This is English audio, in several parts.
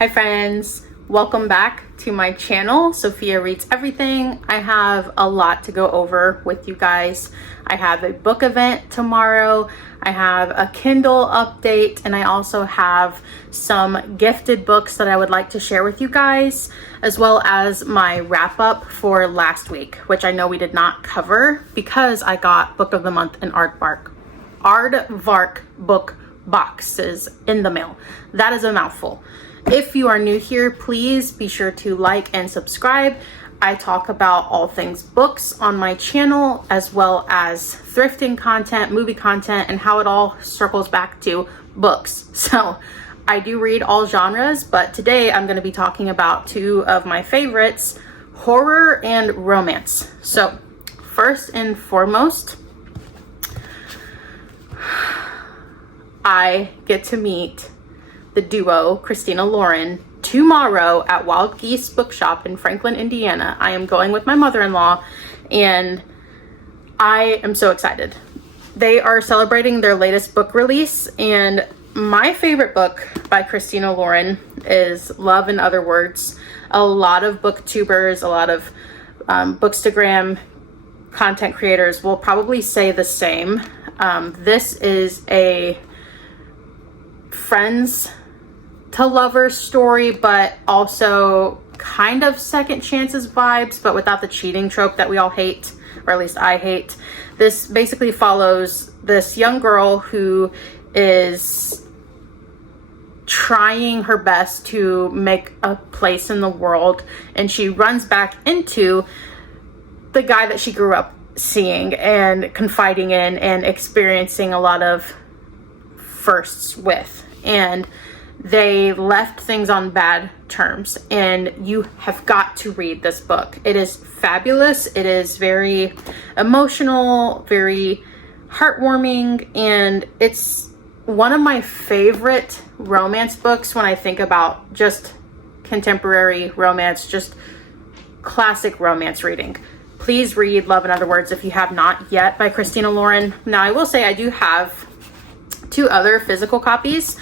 Hi friends, welcome back to my channel, Sophia Reads Everything. I have a lot to go over with you guys. I have a book event tomorrow, I have a Kindle update, and I also have some gifted books that I would like to share with you guys, as well as my wrap up for last week, which I know we did not cover because I got Book of the Month and Aardvark book boxes in the mail. That is a mouthful. If you are new here, please be sure to like and subscribe. I talk about all things books on my channel, as well as thrifting content, movie content, and how it all circles back to books. So I do read all genres, but today I'm going to be talking about two of my favorites, horror and romance. So first and foremost, I get to meet the duo Christina Lauren tomorrow at Wild Geese Bookshop in Franklin, Indiana. I am going with my mother-in-law and I am so excited. They are celebrating their latest book release, and my favorite book by Christina Lauren is Love in Other Words. A lot of booktubers, a lot of bookstagram content creators will probably say the same. This is a friends to lovers story, but also kind of second chances vibes, but without the cheating trope that we all hate, or at least I hate. This basically follows this young girl who is trying her best to make a place in the world, and she runs back into the guy that she grew up seeing and confiding in and experiencing a lot of firsts with, and they left things on bad terms, and you have got to read this book. It is fabulous. It is very emotional, very heartwarming, and it's one of my favorite romance books when I think about just contemporary romance, just classic romance reading. Please read Love in Other Words if you have not yet by Christina Lauren. Now, I will say I do have two other physical copies,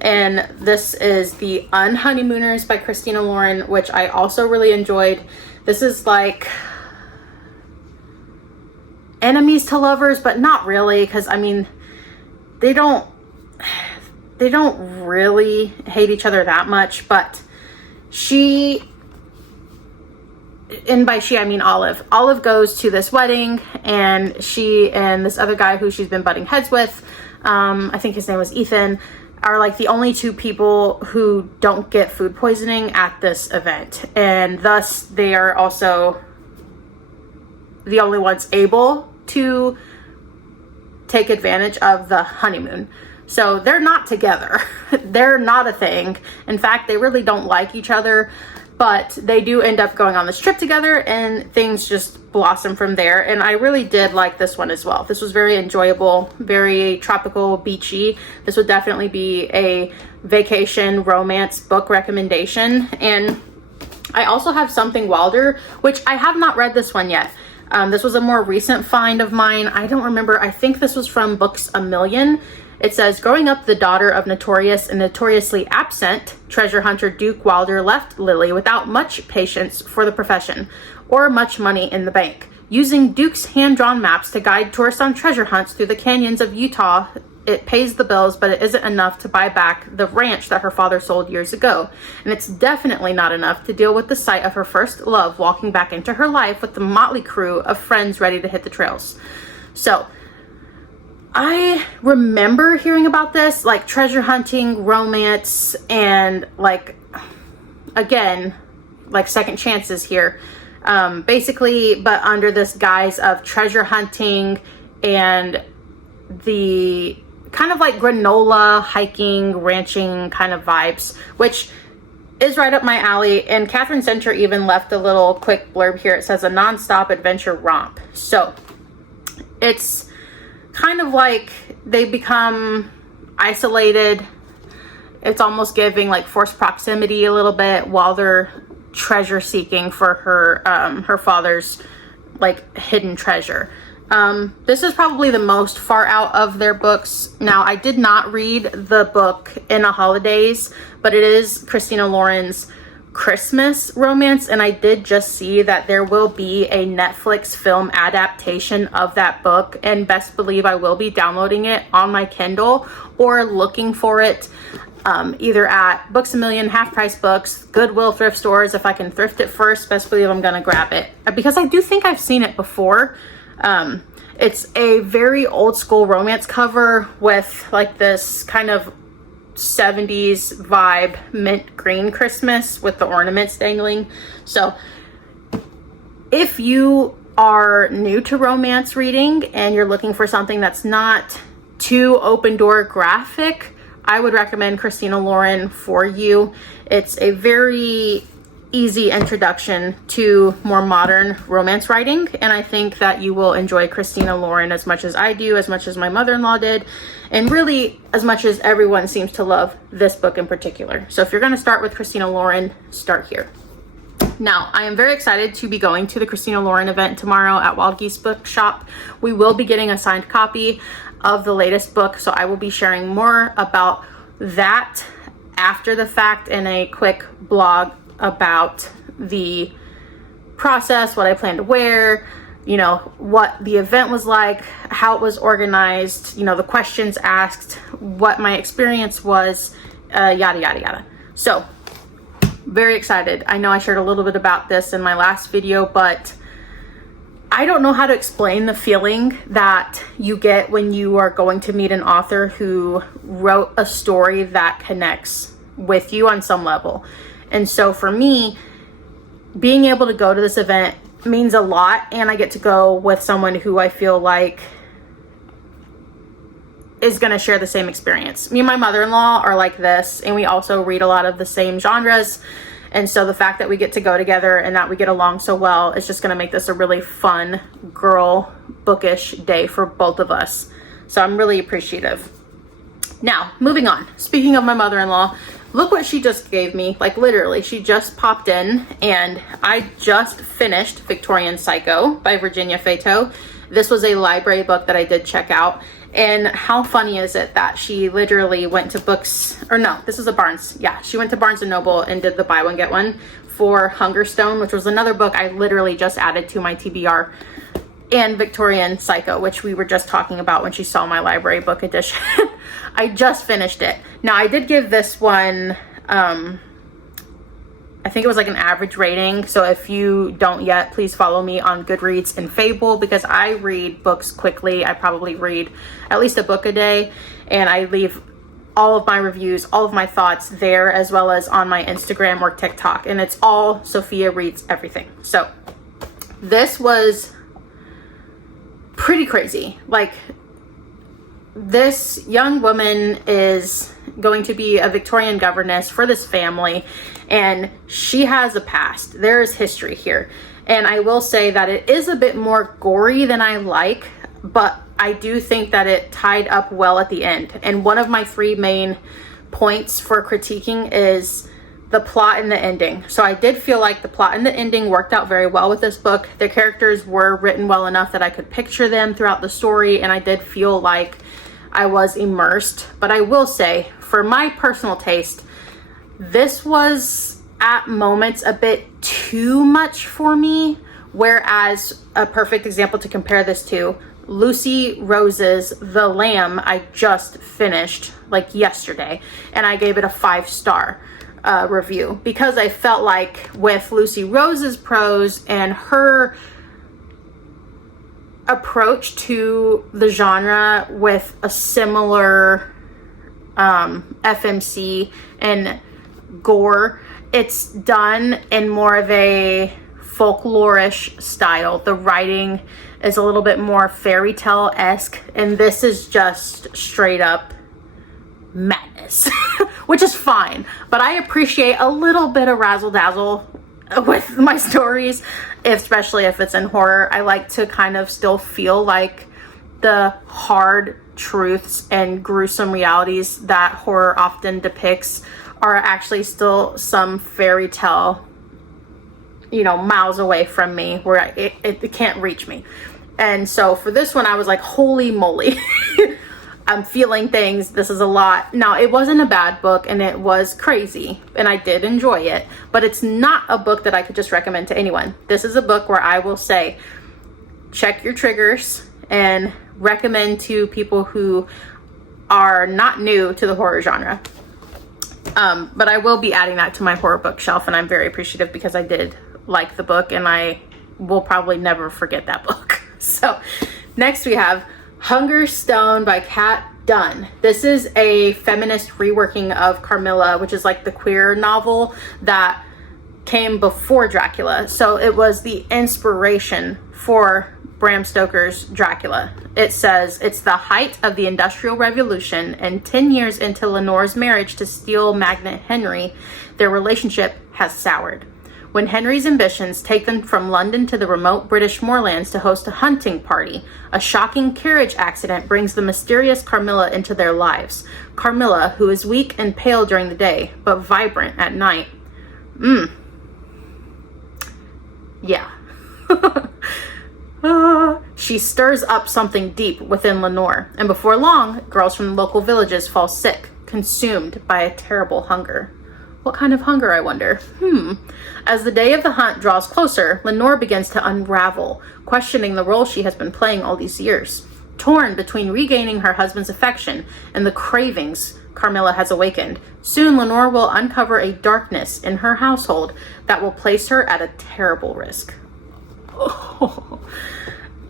and this is the Unhoneymooners by Christina Lauren, which I also really enjoyed. This is like enemies to lovers, but not really, because I mean they don't really hate each other that much, but she, and by she I mean Olive goes to this wedding, and she and this other guy who she's been butting heads with, I think his name was Ethan, are like the only two people who don't get food poisoning at this event, and thus they are also the only ones able to take advantage of the honeymoon. So they're not together. They're not a thing. In fact, they really don't like each other, but they do end up going on this trip together, and things just blossom from there. And I really did like this one as well. This was very enjoyable, very tropical, beachy. This would definitely be a vacation romance book recommendation. And I also have Something Wilder, which I have not read this one yet. This was a more recent find of mine. I don't remember. I think this was from Books A Million. It says, growing up the daughter of notorious and notoriously absent treasure hunter Duke Wilder left Lily without much patience for the profession or much money in the bank. Using Duke's hand-drawn maps to guide tourists on treasure hunts through the canyons of Utah, it pays the bills, but it isn't enough to buy back the ranch that her father sold years ago. And it's definitely not enough to deal with the sight of her first love walking back into her life with the motley crew of friends ready to hit the trails. So I remember hearing about this, like treasure hunting, romance, and like, again, like second chances here. Basically, but under this guise of treasure hunting and the kind of like granola, hiking, ranching kind of vibes, which is right up my alley. And Catherine Center even left a little quick blurb here. It says a non-stop adventure romp. So it's kind of like they become isolated. It's almost giving like forced proximity a little bit while they're treasure seeking for her father's like hidden treasure. This is probably the most far out of their books. Now, I did not read the book In the Holidays, but it is Christina Lauren's Christmas romance, and I did just see that there will be a Netflix film adaptation of that book, and best believe I will be downloading it on my Kindle or looking for it either at Books A Million, Half Price Books, Goodwill, thrift stores. If I can thrift it first, best believe I'm gonna grab it because I do think I've seen it before. It's a very old school romance cover with like this kind of 70s vibe, mint green Christmas with the ornaments dangling. So if you are new to romance reading and you're looking for something that's not too open door graphic, I would recommend Christina Lauren for you. It's a very easy introduction to more modern romance writing, and I think that you will enjoy Christina Lauren as much as I do, as much as my mother-in-law did, and really as much as everyone seems to love this book in particular. So if you're going to start with Christina Lauren, start here. Now, I am very excited to be going to the Christina Lauren event tomorrow at Geese Bookshop. We will be getting a signed copy of the latest book, so I will be sharing more about that after the fact in a quick blog about the process, what I plan to wear, you know, what the event was like, how it was organized, you know, the questions asked, what my experience was, yada, yada, yada. So, very excited. I know I shared a little bit about this in my last video, but I don't know how to explain the feeling that you get when you are going to meet an author who wrote a story that connects with you on some level. And so for me, being able to go to this event means a lot, and I get to go with someone who I feel like is going to share the same experience. Me and my mother-in-law are like this, and we also read a lot of the same genres. And so the fact that we get to go together and that we get along so well is just going to make this a really fun girl bookish day for both of us. So I'm really appreciative. Now, moving on. Speaking of my mother-in-law, look what she just gave me. Like literally, she just popped in and I just finished Victorian Psycho by Virginia Fato. This was a library book that I did check out. And how funny is it that she literally went to books, or no, this is a Barnes. Yeah, she went to Barnes & Noble and did the buy one, get one for Hungerstone, which was another book I literally just added to my TBR, and Victorian Psycho, which we were just talking about when she saw my library book edition. I just finished it. Now, I did give this one, I think it was like an average rating. So if you don't yet, please follow me on Goodreads and Fable, because I read books quickly. I probably read at least a book a day, and I leave all of my reviews, all of my thoughts there, as well as on my Instagram or TikTok, and it's all Sophia Reads Everything. So this was pretty crazy. Like, this young woman is going to be a Victorian governess for this family, and she has a past. There is history here. And I will say that it is a bit more gory than I like, but I do think that it tied up well at the end. And one of my three main points for critiquing is the plot and the ending. So I did feel like the plot and the ending worked out very well with this book. The characters were written well enough that I could picture them throughout the story, and I did feel like I was immersed. But I will say, for my personal taste, this was at moments a bit too much for me. Whereas a perfect example to compare this to, Lucy Rose's The Lamb, I just finished like yesterday, and I gave it a 5-star review, because I felt like with Lucy Rose's prose and her approach to the genre with a similar FMC and gore, it's done in more of a folklorish style. The writing is a little bit more fairy tale-esque, and this is just straight up madness, which is fine. But I appreciate a little bit of razzle-dazzle with my stories, especially if it's in horror. I like to kind of still feel like the hard truths and gruesome realities that horror often depicts are actually still some fairy tale, you know, miles away from me, where it can't reach me. And so for this one, I was like, holy moly. I'm feeling things. This is a lot. Now, it wasn't a bad book, and it was crazy, and I did enjoy it, but it's not a book that I could just recommend to anyone. This is a book where I will say, check your triggers and recommend to people who are not new to the horror genre. But I will be adding that to my horror bookshelf, and I'm very appreciative because I did like the book, and I will probably never forget that book. So next we have Hunger Stone by Kat Dunn. This is a feminist reworking of Carmilla, which is like the queer novel that came before Dracula. So it was the inspiration for Bram Stoker's Dracula. It says, it's the height of the Industrial Revolution, and 10 years into Lenore's marriage to steel magnate Henry, their relationship has soured. When Henry's ambitions take them from London to the remote British moorlands to host a hunting party, a shocking carriage accident brings the mysterious Carmilla into their lives. Carmilla, who is weak and pale during the day, but vibrant at night. Yeah. She stirs up something deep within Lenore, and before long, girls from the local villages fall sick, consumed by a terrible hunger. What kind of hunger, I wonder? As the day of the hunt draws closer, Lenore begins to unravel, questioning the role she has been playing all these years. Torn between regaining her husband's affection and the cravings Carmilla has awakened, soon Lenore will uncover a darkness in her household that will place her at a terrible risk. Oh.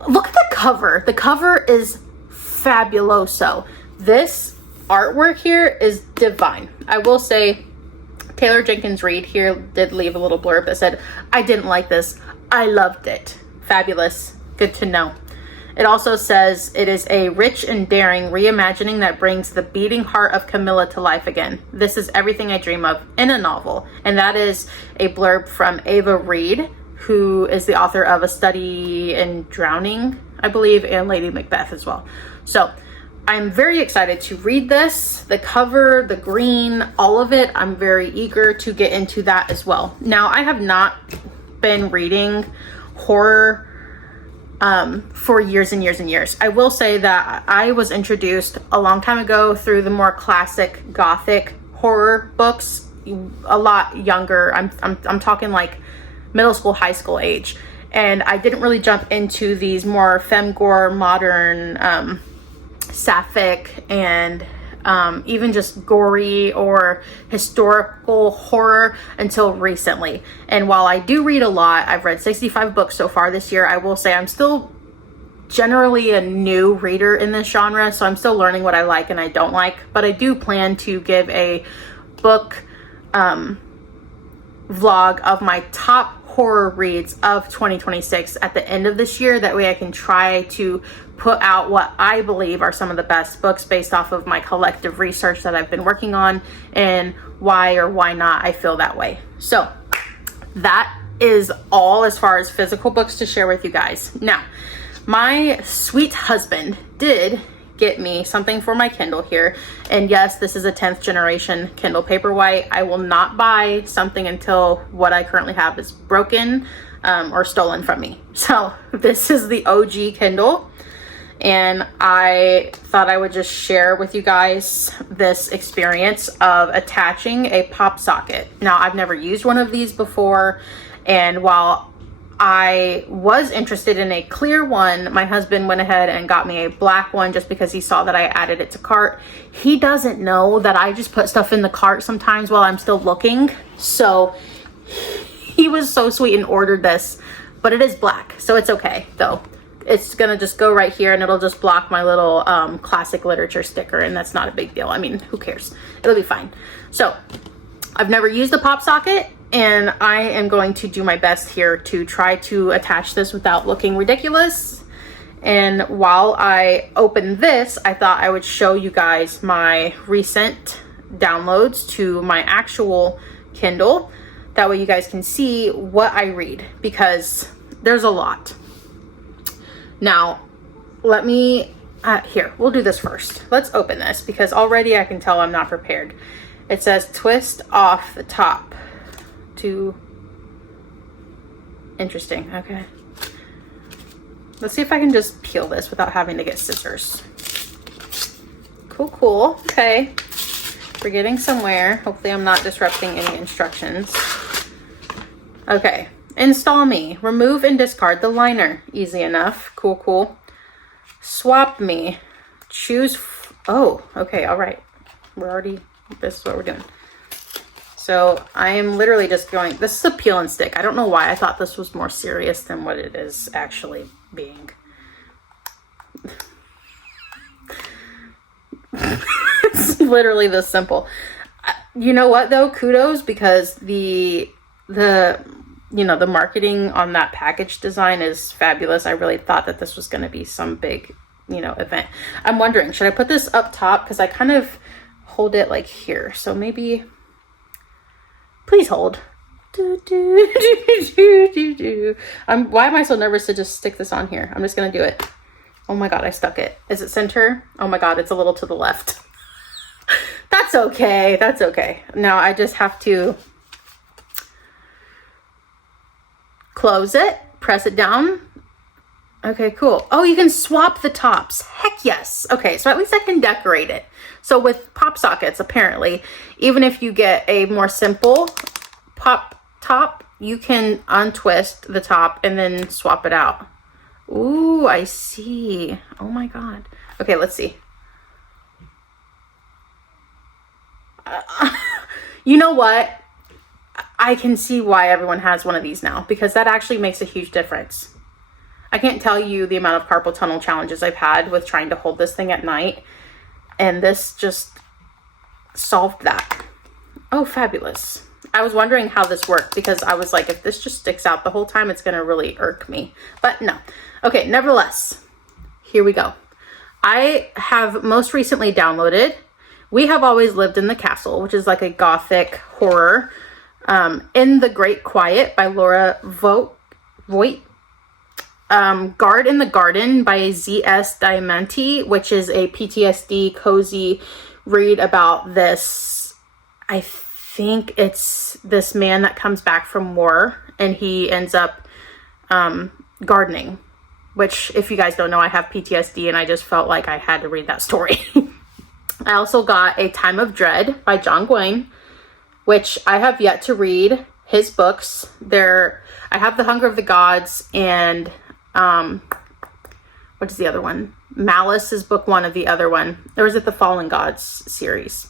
Look at the cover. The cover is fabuloso. This artwork here is divine. I will say, Taylor Jenkins Reid here did leave a little blurb that said, I didn't like this. I loved it. Fabulous. Good to know. It also says it is a rich and daring reimagining that brings the beating heart of Camilla to life again. This is everything I dream of in a novel. And that is a blurb from Ava Reed, who is the author of A Study in Drowning, I believe, and Lady Macbeth as well. So I'm very excited to read this. The cover, the green, all of it, I'm very eager to get into that as well. Now, I have not been reading horror for years and years and years. I will say that I was introduced a long time ago through the more classic gothic horror books, a lot younger. I'm talking like middle school, high school age. And I didn't really jump into these more femgore, modern, sapphic, and even just gory or historical horror until recently. And while I do read a lot, I've read 65 books so far this year, I will say I'm still generally a new reader in this genre, so I'm still learning what I like and I don't like. But I do plan to give a book vlog of my top horror reads of 2026 at the end of this year. That way I can try to put out what I believe are some of the best books based off of my collective research that I've been working on and why or why not I feel that way. So that is all as far as physical books to share with you guys. Now, my sweet husband did get me something for my Kindle here. And yes, this is a 10th generation Kindle Paperwhite. I will not buy something until what I currently have is broken or stolen from me. So this is the OG Kindle. And I thought I would just share with you guys this experience of attaching a pop socket. Now, I've never used one of these before. And while I was interested in a clear one, my husband went ahead and got me a black one just because he saw that I added it to cart. He doesn't know that I just put stuff in the cart sometimes while I'm still looking. So he was so sweet and ordered this, but it is black, so it's okay though. It's gonna just go right here and it'll just block my little classic literature sticker, and that's not a big deal. I mean, who cares? It'll be fine. So I've never used a pop socket, and I am going to do my best here to try to attach this without looking ridiculous. And while I open this, I thought I would show you guys my recent downloads to my actual Kindle. That way you guys can see what I read, because there's a lot. Now, let me, here, we'll do this first. Let's open this, because already I can tell I'm not prepared. It says twist off the top. Interesting. Okay. Let's see if I can just peel this without having to get scissors. Cool. Okay. We're getting somewhere. Hopefully I'm not disrupting any instructions. Okay. Install me. Remove and discard the liner. Easy enough. Cool. Swap me. Choose. Oh, okay. All right. This is what we're doing. So I am literally just going, this is a peel and stick. I don't know why I thought this was more serious than what it is actually being. It's literally this simple. You know what though? Kudos, because the marketing on that package design is fabulous. I really thought that this was going to be some big, event. I'm wondering, should I put this up top? Because I kind of hold it like here. So maybe, please hold. Why am I so nervous to just stick this on here? I'm just going to do it. Oh my God, I stuck it. Is it center? Oh my God, it's a little to the left. That's okay. Now I just have to close it, press it down. Okay, cool. Oh, you can swap the tops. Heck yes. Okay, so at least I can decorate it. So with pop sockets, apparently, even if you get a more simple pop top, you can untwist the top and then swap it out. Ooh, I see. Oh my God. Okay, let's see. You know what? I can see why everyone has one of these now, because that actually makes a huge difference. I can't tell you the amount of carpal tunnel challenges I've had with trying to hold this thing at night, and this just solved that. Oh, fabulous. I was wondering how this worked, because I was like, if this just sticks out the whole time, it's going to really irk me. But no. Okay, nevertheless, here we go. I have most recently downloaded We Have Always Lived in the Castle, which is like a gothic horror. In the Great Quiet by Laura Voigt. Guard in the Garden by Z.S. Diamante, which is a PTSD cozy read about this. I think it's this man that comes back from war and he ends up gardening, which, if you guys don't know, I have PTSD and I just felt like I had to read that story. I also got A Time of Dread by John Gwynne, which I have yet to read his books. I have The Hunger of the Gods and what is the other one? Malice is book one of the other one. Or is it the Fallen Gods series?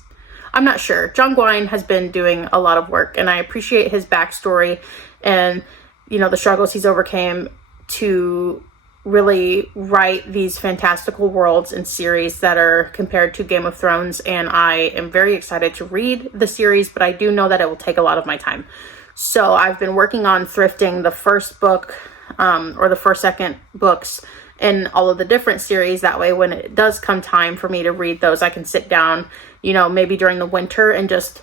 I'm not sure. John Gwynne has been doing a lot of work, and I appreciate his backstory and, the struggles he's overcame to really write these fantastical worlds and series that are compared to Game of Thrones. And I am very excited to read the series, but I do know that it will take a lot of my time. So I've been working on thrifting the first book, or the first, second books in all of the different series. That way, when it does come time for me to read those, I can sit down, maybe during the winter and just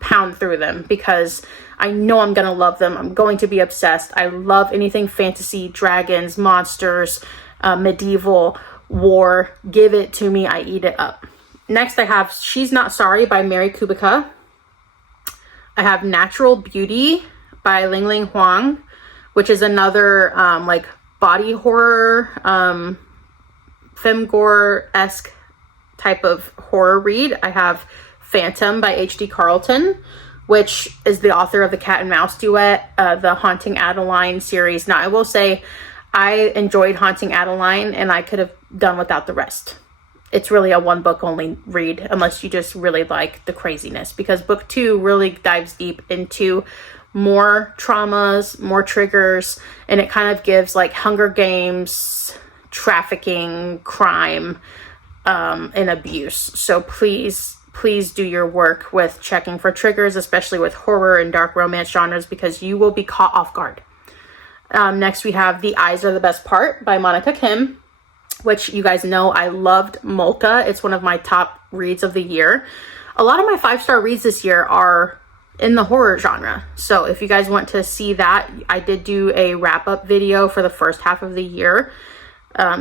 pound through them, because I know I'm going to love them. I'm going to be obsessed. I love anything fantasy, dragons, monsters, medieval, war. Give it to me. I eat it up. Next, I have She's Not Sorry by Mary Kubica. I have Natural Beauty by Ling Ling Huang, which is another body horror, femgore-esque type of horror read. I have Phantom by H.D. Carlton, which is the author of the Cat and Mouse Duet, the Haunting Adeline series. Now, I will say I enjoyed Haunting Adeline, and I could have done without the rest. It's really a one book only read, unless you just really like the craziness, because book 2 really dives deep into more traumas, more triggers, and it kind of gives like Hunger Games, trafficking, crime, and abuse. So please do your work with checking for triggers, especially with horror and dark romance genres, because you will be caught off guard. Next, we have The Eyes Are the Best Part by Monica Kim, which you guys know I loved Molka. It's one of my top reads of the year. A lot of my 5-star reads this year are in the horror genre. So if you guys want to see that, I did do a wrap-up video for the first half of the year.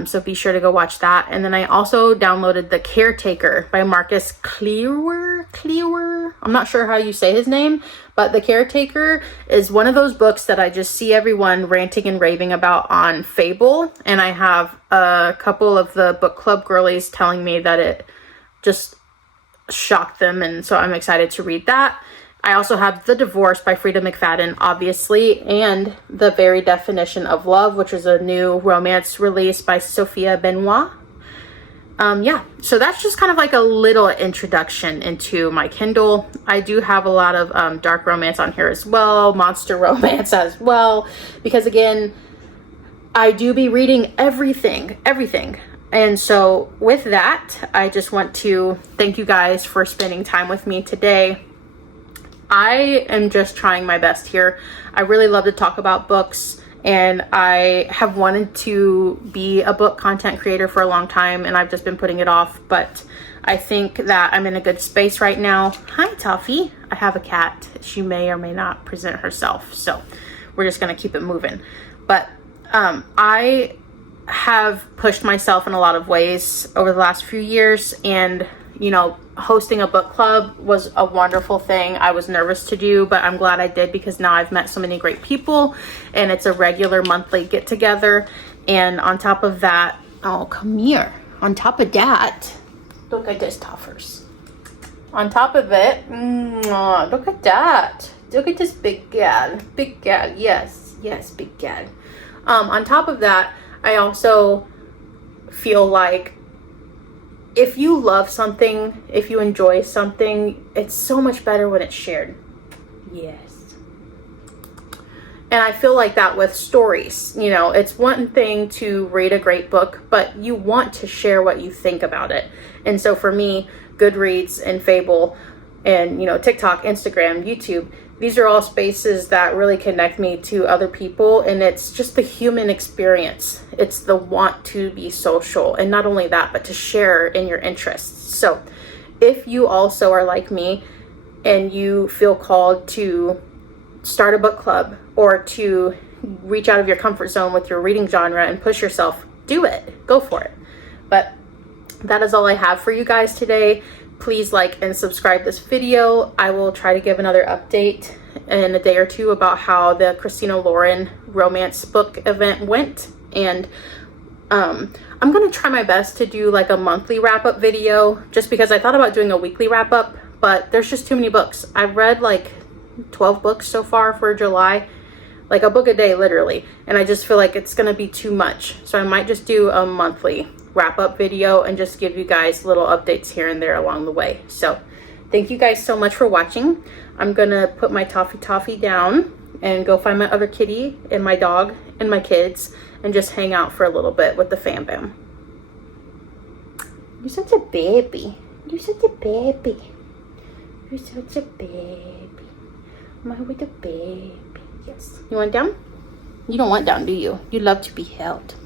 So be sure to go watch that. And then I also downloaded The Caretaker by Marcus Clearer. I'm not sure how you say his name, but The Caretaker is one of those books that I just see everyone ranting and raving about on Fable. And I have a couple of the book club girlies telling me that it just shocked them. And so I'm excited to read that. I also have The Divorce by Frida McFadden, obviously, and The Very Definition of Love, which is a new romance release by Sophia Benoit. Yeah, so that's just kind of like a little introduction into my Kindle. I do have a lot of dark romance on here as well, monster romance as well, because again, I do be reading everything. And so with that, I just want to thank you guys for spending time with me today. I am just trying my best here. I really love to talk about books, and I have wanted to be a book content creator for a long time, and I've just been putting it off, but I think that I'm in a good space right now. Hi, Toffee. I have a cat. She may or may not present herself, so we're just going to keep it moving. But I have pushed myself in a lot of ways over the last few years, and hosting a book club was a wonderful thing. I was nervous to do, but I'm glad I did, because now I've met so many great people, and it's a regular monthly get together. And on top of that, oh, come here. On top of that, look at this, Toffers. On top of it, look at that. Look at this big gal. Big gal, yes, big gal. On top of that, I also feel like if you love something, if you enjoy something, it's so much better when it's shared. Yes. And I feel like that with stories. It's one thing to read a great book, but you want to share what you think about it. And so for me, Goodreads and Fable and, TikTok, Instagram, YouTube, these are all spaces that really connect me to other people, and it's just the human experience. It's the want to be social, and not only that, but to share in your interests. So if you also are like me and you feel called to start a book club or to reach out of your comfort zone with your reading genre and push yourself, do it. Go for it. But that is all I have for you guys today. Please like and subscribe this video. I will try to give another update in a day or two about how the Christina Lauren romance book event went. And I'm going to try my best to do like a monthly wrap-up video, just because I thought about doing a weekly wrap-up, but there's just too many books. I've read like 12 books so far for July, like a book a day literally, and I just feel like it's going to be too much. So I might just do a monthly wrap-up video and just give you guys little updates here and there along the way. So thank you guys so much for watching. I'm gonna put my Toffee down and go find my other kitty and my dog and my kids and just hang out for a little bit with the fam bam. You're such a baby. You're such a baby. You're such a baby. My little baby. Yes. You want down? You don't want down, do you? You love to be held.